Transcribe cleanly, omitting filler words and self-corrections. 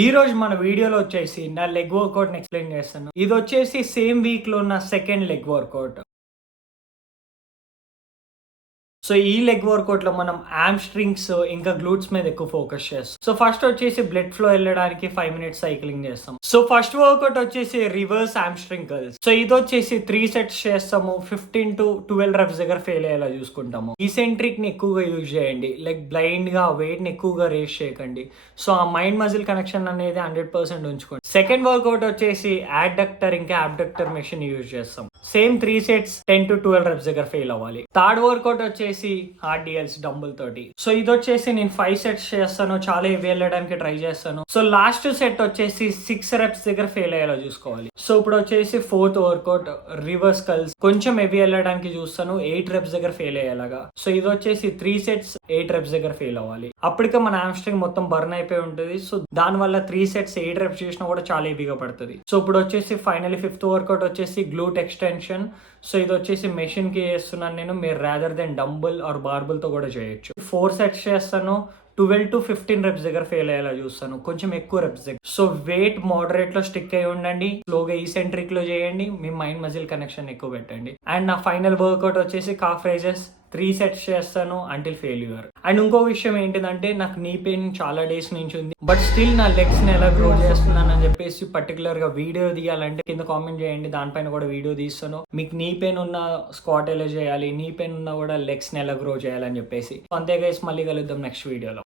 ఈ రోజు మన వీడియోలో వచ్చేసి నా లెగ్ వర్కౌట్ ఎక్స్ప్లెయిన్ చేస్తాను. ఇది వచ్చేసి సేమ్ వీక్ లో నా సెకండ్ లెగ్ వర్కౌట్. సో ఈ లెగ్ వర్కౌట్ లో మనం స్ట్రింగ్స్ ఇంకా గ్లూట్స్ మీద ఎక్కువ ఫోకస్ చేస్తాం. సో ఫస్ట్ వచ్చేసి బ్లడ్ ఫ్లో వెళ్ళడానికి 5 మినిట్స్ సైక్లింగ్ చేస్తాం. సో ఫస్ట్ వర్కౌట్ వచ్చేసి రివర్స్ స్ట్రింగ్ కర్ల్స్. సో ఇది వచ్చేసి 3 సెట్స్ చేస్తాము. 15 to 12 రెప్స్ దగ్గర ఫెయిల్ అయ్యేలా చూసుకుంటాము. ఈసెంట్రిక్ ని ఎక్కువగా యూజ్ చేయండి. లైక్ బ్లైండ్ గా వెయిట్ ని ఎక్కువగా రేస్ చేయకండి. సో ఆ మైండ్ మజిల్ కనెక్షన్ అనేది 100% ఉంచుకోండి. సెకండ్ వర్కౌట్ వచ్చేసి యాడ్డక్టర్ ఇంకా అబ్డక్టర్ మెషిన్ యూజ్ చేస్తాం. సేమ్ 3 సెట్స్ 10 to 12 రెప్స్ దగ్గర ఫెయిల్ అవ్వాలి. థర్డ్ వర్కౌట్ వచ్చేసి RDLs డంబుల్ తోటి. సో ఇది వచ్చేసి నేను 5 సెట్స్ చేస్తాను. చాలా హెవీ వెళ్ళడానికి ట్రై చేస్తాను. సో లాస్ట్ సెట్ వచ్చేసి 6 రెప్స్ దగ్గర ఫెయిల్ అయ్యేలా చూసుకోవాలి. సో ఇప్పుడు వచ్చేసి ఫోర్త్ వర్కౌట్ రివర్స్ కర్ల్స్. కొంచెం హెవీ వెళ్ళడానికి చూస్తాను. 8 రెప్స్ దగ్గర ఫెయిల్ అయ్యేలాగా. సో ఇది వచ్చేసి 3 సెట్స్ 8 రెప్స్ దగ్గర ఫెయిల్ అవ్వాలి. అప్పటికే మన హామ్స్ట్రింగ్ మొత్తం బర్న్ అయిపోయి ఉంటుంది. సో దాని వల్ల 3 సెట్స్ 8 రెప్స్ చేసినా కూడా చాలా హెవీగా పడుతుంది. సో ఇప్పుడు వచ్చేసి ఫైనల్లీ ఫిఫ్త్ వర్కౌట్ వచ్చేసి గ్లూట్ ఎక్స్టెన్షన్. సో ఇది వచ్చేసి మెషిన్ కి చేస్తున్నాను నేను. మీరు rather than dumbbell or barbell తో కూడా చేయొచ్చు. 4 సెట్స్ చేస్తాను. 12 to 15 రెప్స్ దగ్గర ఫెయిల్ అయ్యేలా చూస్తాను. కొంచెం ఎక్కువ రెప్స్ దగ్గర. సో వెయిట్ మోడరేట్ లో స్టిక్ అయి ఉండండి. స్లోగా ఈసెంట్రిక్ లో చేయండి. మీ మైండ్ మజిల్ కనెక్షన్ ఎక్కువ పెట్టండి. అండ్ నా ఫైనల్ వర్కౌట్ వచ్చేసి కాఫ్ రైజెస్. 3 సెట్స్ చేస్తాను అంటిల్ ఫెయిల్యూర్. అండ్ ఇంకో విషయం ఏంటిదంటే నాకు నీ పెయిన్ చాలా డేస్ నుంచి ఉంది. బట్ స్టిల్ నా లెగ్స్ ని ఎలా గ్రో చేస్తున్నాను అని చెప్పేసి పర్టికులర్ గా వీడియో తీయాలంటే కింద కామెంట్ చేయండి. దానిపైన కూడా వీడియో తీస్తాను. మీకు నీ పెయిన్ ఉన్న స్క్వాట్ ఎలా చేయాలి, నీ పెయిన్ ఉన్న కూడా లెగ్స్ ని ఎలా గ్రో చేయాలని చెప్పేసి. అంతే గైస్, మళ్ళీ కలుద్దాం నెక్స్ట్ వీడియోలో.